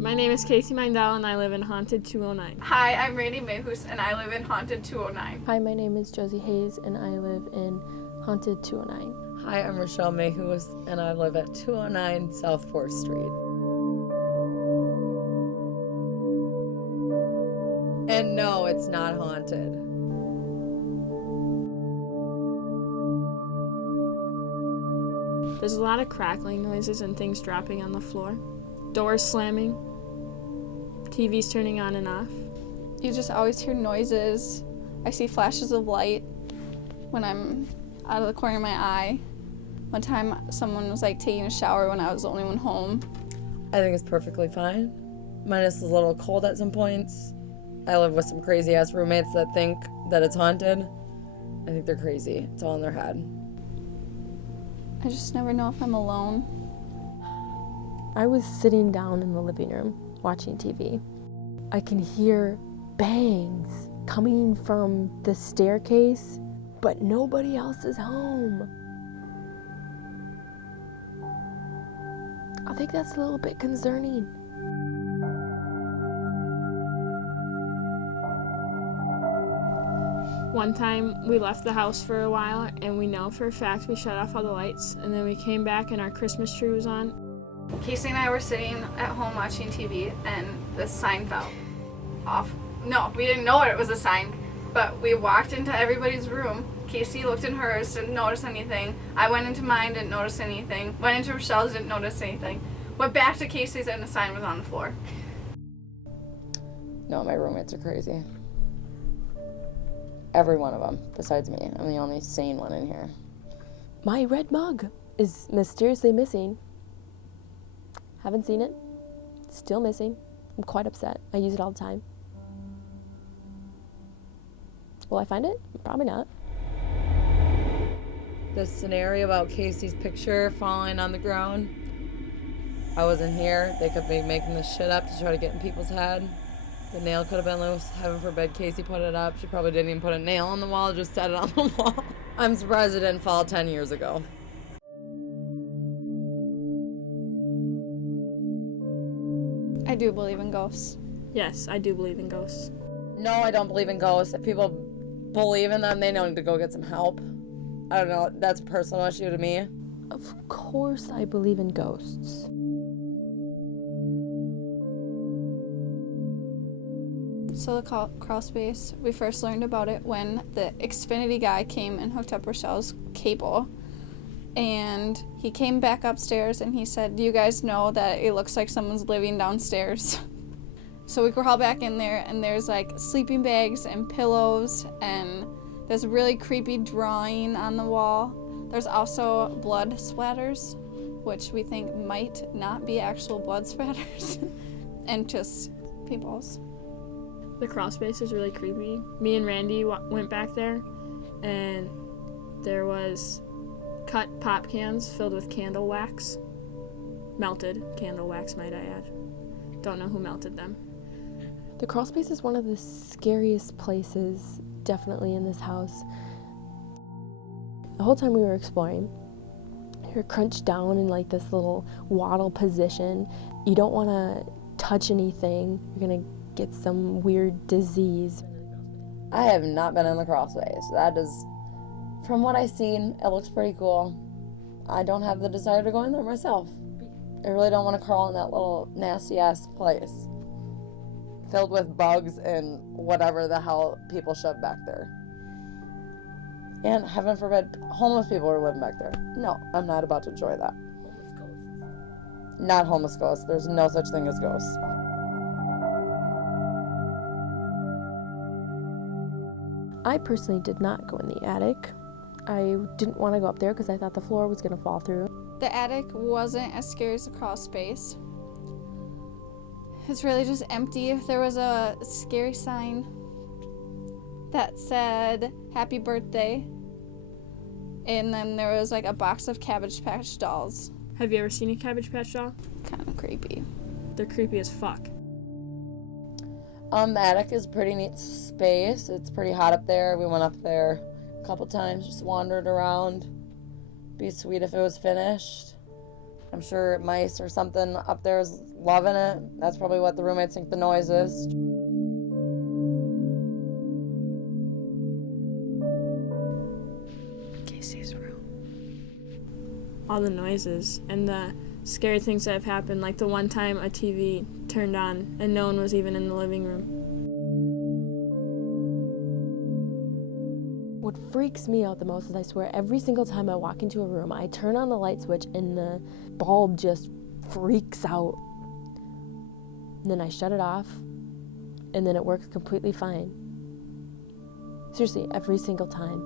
My name is Casey Mindell and I live in Haunted 209. Hi, I'm Randy Mayhus and I live in Haunted 209. Hi, my name is Josie Hayes and I live in Haunted 209. Hi, I'm Rochelle Mayhus and I live at 209 South 4th Street. And no, it's not haunted. There's a lot of crackling noises and things dropping on the floor. Doors slamming. TVs turning on and off. You just always hear noises. I see flashes of light when I'm out of the corner of my eye. One time someone was taking a shower when I was the only one home. I think it's perfectly fine. Minus a little cold at some points. I live with some crazy ass roommates that think that it's haunted. I think they're crazy. It's all in their head. I just never know if I'm alone. I was sitting down in the living room watching TV. I can hear bangs coming from the staircase, but nobody else is home. I think that's a little bit concerning. One time we left the house for a while and we know for a fact we shut off all the lights, and then we came back and our Christmas tree was on. Casey and I were sitting at home watching TV and the sign fell off. No, we didn't know it was a sign, but we walked into everybody's room. Casey looked in hers, didn't notice anything. I went into mine, didn't notice anything. Went into Rochelle's, didn't notice anything. Went back to Casey's and the sign was on the floor. No, my roommates are crazy. Every one of them, besides me. I'm the only sane one in here. My red mug is mysteriously missing. Haven't seen it. Still missing. I'm quite upset. I use it all the time. Will I find it? Probably not. The scenario about Casey's picture falling on the ground, I wasn't here. They could be making this shit up to try to get in people's head. The nail could have been loose. Heaven forbid Casey put it up. She probably didn't even put a nail on the wall, just set it on the wall. I'm surprised it didn't fall 10 years ago. I do believe in ghosts. Yes, I do believe in ghosts. No, I don't believe in ghosts. If people believe in them, they need to go get some help. I don't know. That's a personal issue to me. Of course I believe in ghosts. So the crawl space, we first learned about it when the Xfinity guy came and hooked up Rochelle's cable. And he came back upstairs and he said, "Do you guys know that it looks like someone's living downstairs?" So we crawl back in there and there's sleeping bags and pillows and there's a really creepy drawing on the wall. There's also blood splatters, which we think might not be actual blood splatters and just people's. The crawl space is really creepy. Me and Randy went back there and there was cut pop cans filled with candle wax. Melted candle wax, might I add. Don't know who melted them. The crawl space is one of the scariest places, definitely in this house. The whole time we were exploring, you're crunched down in this little waddle position. You don't want to touch anything. You're going to get some weird disease. I have not been in the crawl space. That is, from what I've seen, it looks pretty cool. I don't have the desire to go in there myself. I really don't want to crawl in that little nasty ass place filled with bugs and whatever the hell people shove back there. And heaven forbid, homeless people are living back there. No, I'm not about to enjoy that. Homeless ghosts. Not homeless ghosts. There's no such thing as ghosts. I personally did not go in the attic. I didn't want to go up there because I thought the floor was going to fall through. The attic wasn't as scary as the crawl space. It's really just empty. There was a scary sign that said "Happy Birthday," and then there was a box of Cabbage Patch dolls. Have you ever seen a Cabbage Patch doll? Kind of creepy. They're creepy as fuck. The attic is a pretty neat space. It's pretty hot up there. We went up there a couple times, just wandered around. Be sweet if it was finished. I'm sure mice or something up there is loving it. That's probably what the roommates think the noise is. Casey's room. All the noises and the scary things that have happened, like the one time a TV turned on and no one was even in the living room. What freaks me out the most is I swear every single time I walk into a room, I turn on the light switch and the bulb just freaks out. And then I shut it off, and then it works completely fine. Seriously, every single time.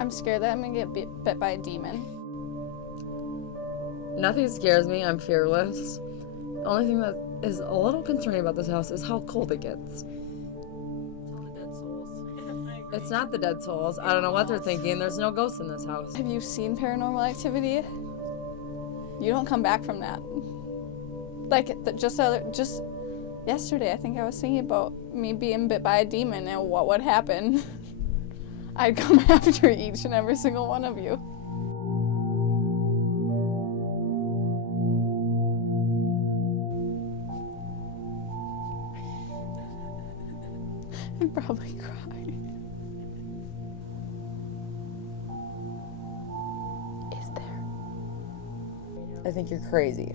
I'm scared that I'm gonna get bit by a demon. Nothing scares me. I'm fearless. The only thing that is a little concerning about this house is how cold it gets. It's not the dead souls. I don't know what they're thinking. There's no ghosts in this house. Have you seen Paranormal Activity? You don't come back from that. Like, just yesterday, I think I was thinking about me being bit by a demon and what would happen. I'd come after each and every single one of you. I'd probably cry. I think you're crazy.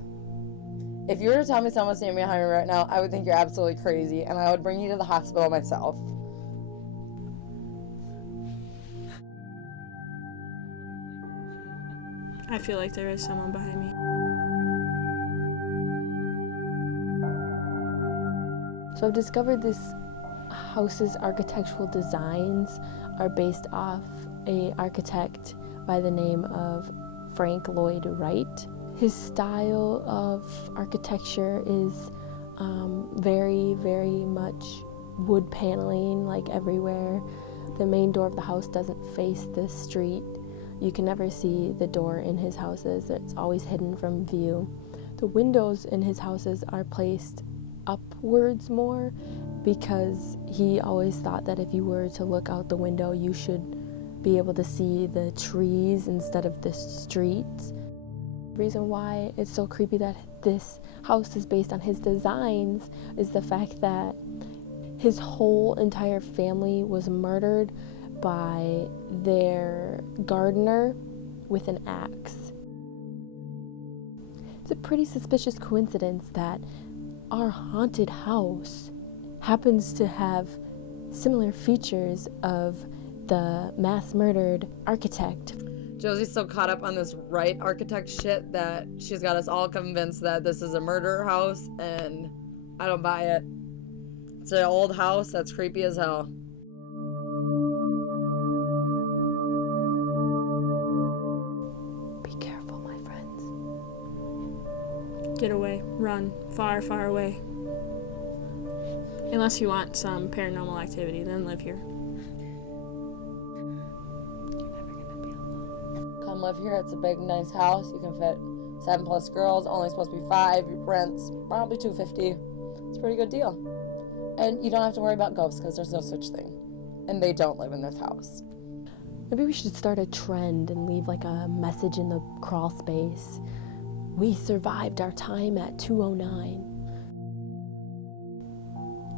If you were to tell me someone's standing behind me right now, I would think you're absolutely crazy, and I would bring you to the hospital myself. I feel like there is someone behind me. So I've discovered this house's architectural designs are based off an architect by the name of Frank Lloyd Wright. His style of architecture is very, very much wood paneling, like everywhere. The main door of the house doesn't face the street. You can never see the door in his houses. It's always hidden from view. The windows in his houses are placed upwards more because he always thought that if you were to look out the window, you should be able to see the trees instead of the streets. The reason why it's so creepy that this house is based on his designs is the fact that his whole entire family was murdered by their gardener with an axe. It's a pretty suspicious coincidence that our haunted house happens to have similar features of the mass murdered architect. Josie's so caught up on this Wright architect shit that she's got us all convinced that this is a murder house, and I don't buy it. It's an old house that's creepy as hell. Be careful, my friends. Get away. Run. Far, far away. Unless you want some paranormal activity, then live here. Come live here. It's a big, nice house. You can fit 7+ girls. Only supposed to be 5. Your rent's probably $250. It's a pretty good deal. And you don't have to worry about ghosts because there's no such thing. And they don't live in this house. Maybe we should start a trend and leave like a message in the crawl space. We survived our time at 209.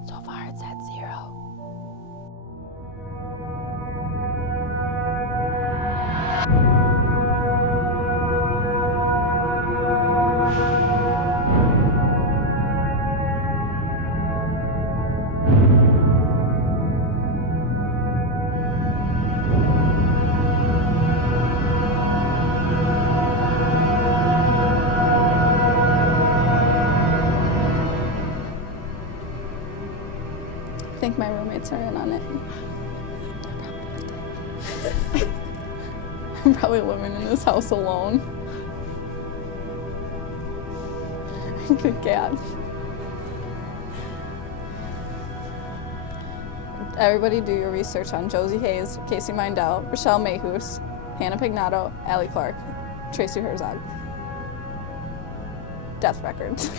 So far it's at 0. I think my roommates are in on it. I'm probably living in this house alone. Good God. Everybody do your research on Josie Hayes, Casey Mindell, Rochelle Mayhus, Hannah Pignato, Allie Clark, Tracy Herzog. Death records.